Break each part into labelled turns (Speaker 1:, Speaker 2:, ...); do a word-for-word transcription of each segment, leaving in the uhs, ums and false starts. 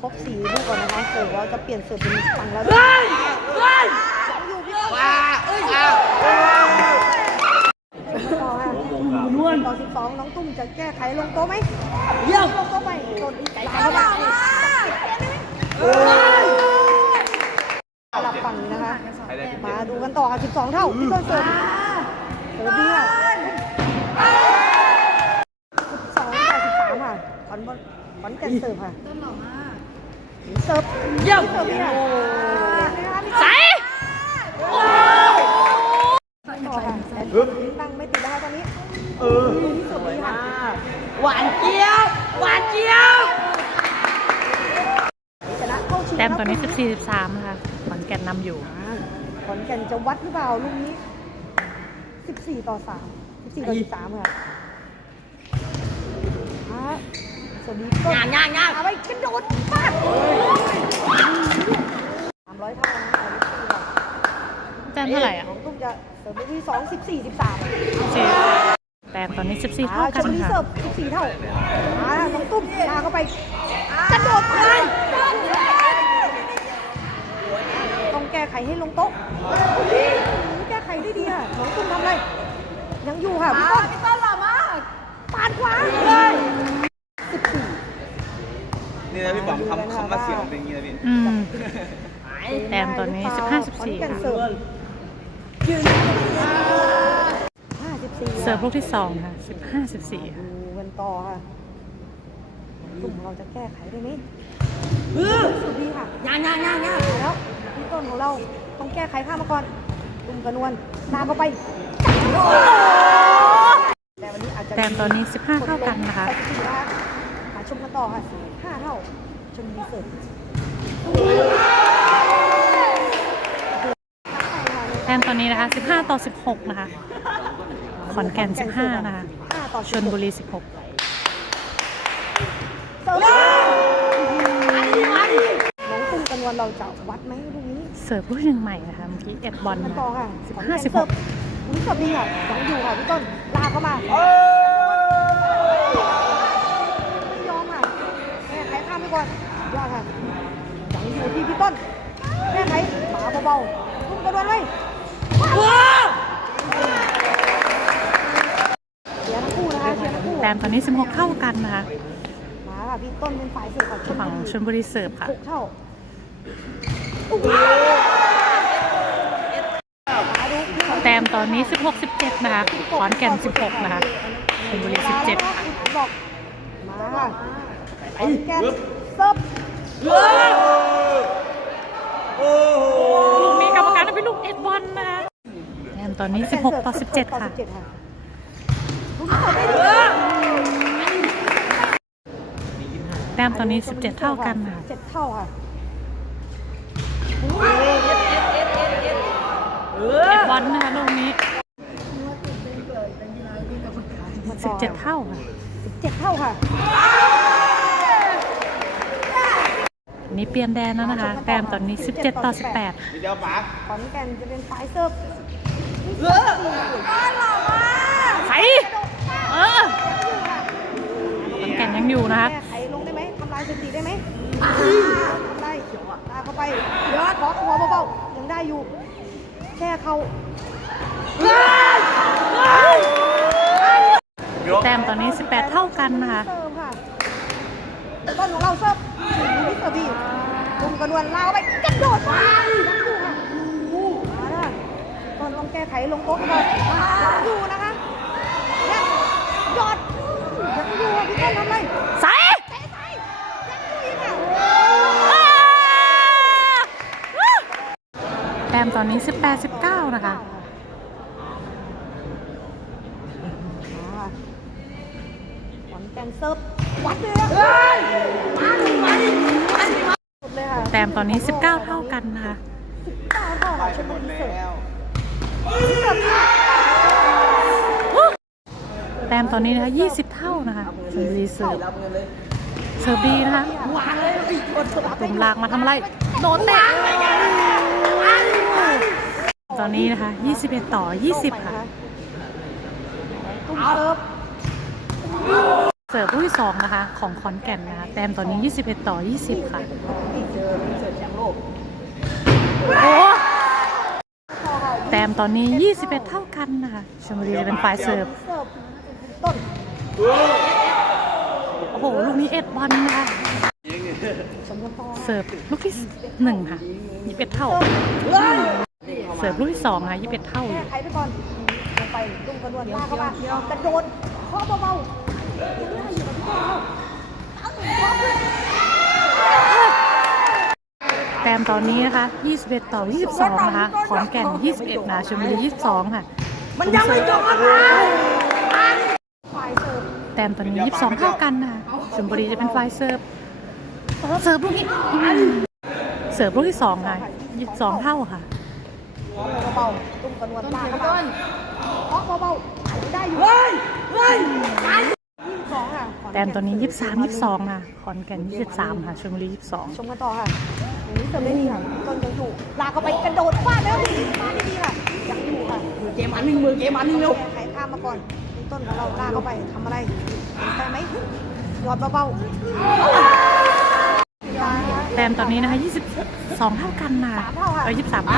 Speaker 1: รบสี่ลูกก่อนนะคะเสิร์ฟเราจะเปลี่ยนเสิร์ฟเป็นฝั่งเราด้วยอยู่พี่ว้าเอ้ยอ้าวต่อค่ะต่อสิบสองน้องตุ้มจะแก้ไขลงโต๊ะไหมเยี่ยมลงโต๊ะไปโดนไก่เข้ามาสลับฝั่งนะคะมาดูกันต่อค่ะสิบสองเท่าพี่ต้นเสิร์ฟเสิร์ฟดีค่ะสิบสองต่อสิบสามค่ะขอนบอลขอนแก่นเสิร์ฟค่ะต้นหล่อมากเสิร์ฟเยี่ยมเสิร์ฟดีค่ะใส่ต่อค่ะตั้งไม่ติดนะคะตอนนี้เออเสิร์ฟดีค่ะหวานเจี๊ยบหวานเจี๊ยบ
Speaker 2: แต้มตอนนี้สิบสี่ สิบสามนะคะขอนแก่นนำอยู่
Speaker 1: ขอนแก่นจะวัดหรือเปล่าลูกนี้สิบสี่ต่อสาม สิบสี่ต่อสิบสามค่ะฮะสวัสดีต้นงานงานงานเอาไปกระโดดฟาดสามร้อยเท่านะ
Speaker 2: แต้มเท่าไหร่อ่ะ
Speaker 1: น้องตุ้มจะเสิร์ฟที่สอง สิบสี่ สิบสาม
Speaker 2: แต้มตอนนี้สิบสี่เท่ากันค่ะ
Speaker 1: เสิร์ฟสิบสี่เท่าอ่าน้องตุ้มพาเข้าไปกระโดดไปต้องแก้ไขให้ลงโต๊ะแก้ไขได้ดีค่ะน้องตุ้มทำอะไรยังอยู่ค่ะพี่ต้นพี่ต้นหล่อมากปาดขวาเลยสิบสี่
Speaker 3: นี่นะพี่ป๋องคำคำว่าเสียงเป็นอย่างนี้นะพี่
Speaker 2: อืมแต้มตอนนี้สิบห้า สิบสี่ค่ะเสิร์ฟลูกที่สองค่ะสิบห้า สิบสี่ค่ะ
Speaker 1: ดูกันต่อค่ะกลุ่มเราจะแก้ไขได้ไหมสุดดีค่ะงานงานงานงานแล้วพี่ต้นของเราต้องแก้ไขข้ามมาก่อนกลุ่มกระนวลตามเข้าไปแต่วันนี้อาจจะ
Speaker 2: แต้มตอนนี้สิบห้าเท่ากันนะคะ
Speaker 1: หาชมกันต่อค่ะห้าเท่าชมดีเสิร์ฟ
Speaker 2: แต้มตอนนี้นะคะสิบห้าต่อสิบหกนะคะขอนแก่นสิบห้านะคะชลบุรีสิบหก
Speaker 1: น้องตุ้มกระนวลเราจะวัดไหมลูกนี้
Speaker 2: เสิร์ฟลูกหนึ่งใหม่นะคะเมื่อกี้เอ็ดบอลนะสิบห้า สิบหก
Speaker 1: นี่เสิร์ฟดีค่ะยังอยู่ค่ะพี่ต้นลากเข้ามาไม่ยอมค่ะแก้ไขข้ามไปก่อนยอดค่ะยังอยู่ที่พี่ต้นแก้ไขหมาเบาๆตุ้มกระนวลเลยเสียทั้งคู่นะคะเสียทั้งคู่
Speaker 2: แต้มตอนนี้สิบหกเท่ากันนะคะ
Speaker 1: มาค่ะพี่ต้นเป็นฝ่ายเสิร์ฟของ
Speaker 2: ฝั่งชลบุรีเสิร์ฟค่ะ
Speaker 1: หกเท่า
Speaker 2: แต้มตอนนี้สิบหก สิบเจ็ดนะคะขอนแก่นสิบหกนะคะชลบุรีสิบเจ็ดค่ะ
Speaker 1: บอกมาค่ะขอนแก่นเสิร์ฟ
Speaker 2: ลูกนี้กรรมการเป็นลูกเอ็ดบอลนะคะแต้มตอนนี้สิบหกต่อสิบเจ็ดค่ะแต้มตอนนี้สิบเจ็ดเท่ากันค่ะ
Speaker 1: เจ็ดเท่าค่ะ
Speaker 2: เอ็ดบอลนะคะลูกนี้สิบเจ็ดเท่าค่ะ
Speaker 1: สิบเจ็ดเท่าค่ะ
Speaker 2: นี่เปลี่ยนแดนแล้วนะคะแต้มตอนนี้สิบเจ็ดต่อสิบแปด
Speaker 1: ขอนแก่นจะเป็นฝ่ายเสิร์ฟ
Speaker 2: ใส่เออขอนแก่นยังอยู่นะคะ
Speaker 1: แก้ไขลงได้ไหมทำลายสถิติได้ไหมทำได้ตาเข้าไปยอดขอหัวเบาๆยังได้อยู่แค่เขา
Speaker 2: แต้มตอนนี้สิบแปดเท่ากันนะคะ
Speaker 1: ต้นของเราเสิร์ฟลูกเสิร์ฟดีตุ้มกระนวลลากไปกระโดดมาต้นต้องแก้ไขลงโต๊ะก่อนยังอยู่นะคะยังยอดยังอยู่พี่ต้นทำไร
Speaker 2: ใส่แต้มตอนนี้สิบแปด สิบเก้านะคะ
Speaker 1: ขอนแก่นเสิร์ฟวัดเลย
Speaker 2: แต้มตอนนี้สิบเก้าเท่ากันนะคะ
Speaker 1: สิบเก้าเท่าค่ะชลบุรีเสิร์ฟ
Speaker 2: แต้มตอนนี้นะคะยี่สิบเท่านะคะชลบุรีเสิร์ฟเสิร์ฟดีนะคะตุ่มลากมาทำอะไรโดนเตะตอนนี้นะคะยี่สิบเอ็ดต่อยี่สิบค่ะ
Speaker 1: ตุ้มเสิร์ฟ
Speaker 2: เสิร์ฟลูกที่สองนะคะของขอนแก่นนะคะแต้มตอนนี้ยี่สิบเอ็ดต่อยี่สิบค่ะ
Speaker 3: เจอเสิร์ฟแชมป์โลก
Speaker 2: โอ้แต้มตอนนี้ยี่สิบเอ็ดเท่ากันนะคะชลบุรีจะเป็นฝ่ายเสิร์ฟ
Speaker 1: เสิร์ฟต้น
Speaker 2: โอ้โหลูกนี้เอ็ดบอลนะคะ
Speaker 1: สมบูรณ์ต่อ
Speaker 2: เสิร์ฟลูกที่หนึ่งค่ะยี่สิบเอ็ดเท่าเสิร์ฟลูกที่สองค่ะยี่สิบเอ็ดเท่า
Speaker 1: แก้ไขไปก่อนลงไปตุ้มกระนวลลากเข้ามากระโดดเคาะเบาๆยังได้อยู่กับพี่ต้นเขาเอาหนึ่งเคาะเพื่อน
Speaker 2: แต้มตอนนี้นะคะยี่สิบเอ็ดต่อยี่สิบสองนะคะขอนแก่นยี่สิบเอ็ดนะชลบุรียี่สิบสองค่ะ
Speaker 1: มันยังไม่จบอ่ะฝ่ายเสิร์ฟ
Speaker 2: แต้มตอนนี้ยี่สิบสองเท่ากันนะคะชลบุรีจะเป็นฝ่ายเสิร์ฟเสิร์ฟลูกนี้เสิร์ฟลูกที่สองค่ะยี่สิบสองเท่าค่ะ
Speaker 1: เคาะเบาๆตุ้มกระนวลลากเข้ามาเคาะเบาๆยังได้อยู่เฮ้ยเฮ้ยยี่สิบสองค่ะ
Speaker 2: แต้มตอนนี้ยี่สิบสามยี่สิบสองค่ะขอนแก่นยี่สิบสามค่ะชลบุรียี่สิบสอง
Speaker 1: ชมกันต่อค่ะอย่างนี้เสิร์ฟได้ดีค่ะต้นยังอยู่ลากเข้าไปกระโดดฟาดแล้วดีฟาดได้ดีค่ะยังอยู่ค่ะ
Speaker 3: มือเกมอันหนึ่งมือเกมอันหนึ่งเร็ว
Speaker 1: แก้ไขข้ามมาก่อนนี่ต้นของเราลากเข้าไปทำอะไรได้ไหมหยอดเบาๆ
Speaker 2: แต้มตอนนี้นะคะยี่สิบสองเท่ากันนะ
Speaker 1: สามเท่าค่ะ
Speaker 2: เออยี่สิบสาม
Speaker 1: ได้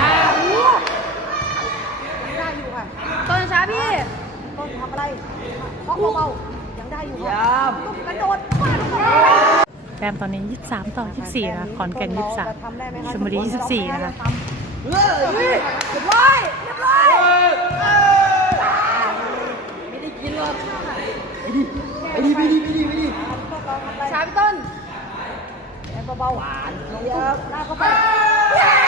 Speaker 1: อยู่ค่ะต้นช้าพี่ต้นทำอะไรเคาะเบาๆยังได้อยู่ค่ะต้นกระโดดฟาดลงไป
Speaker 2: แต้มตอนนี้ยี่สิบสามต่อยี่สิบสี่นะขอนแก่นยี่สิบสามชลบุรียี่สิบสี่นะคะ
Speaker 1: เฮ้ยเรียบร้อยเรียบร้อย
Speaker 3: ไม่ได้กินหรอกไปดีไปดีไปดีไปดี
Speaker 1: ช้าพี่ต้นเบาๆหวานลงเยอะลากเข้าไป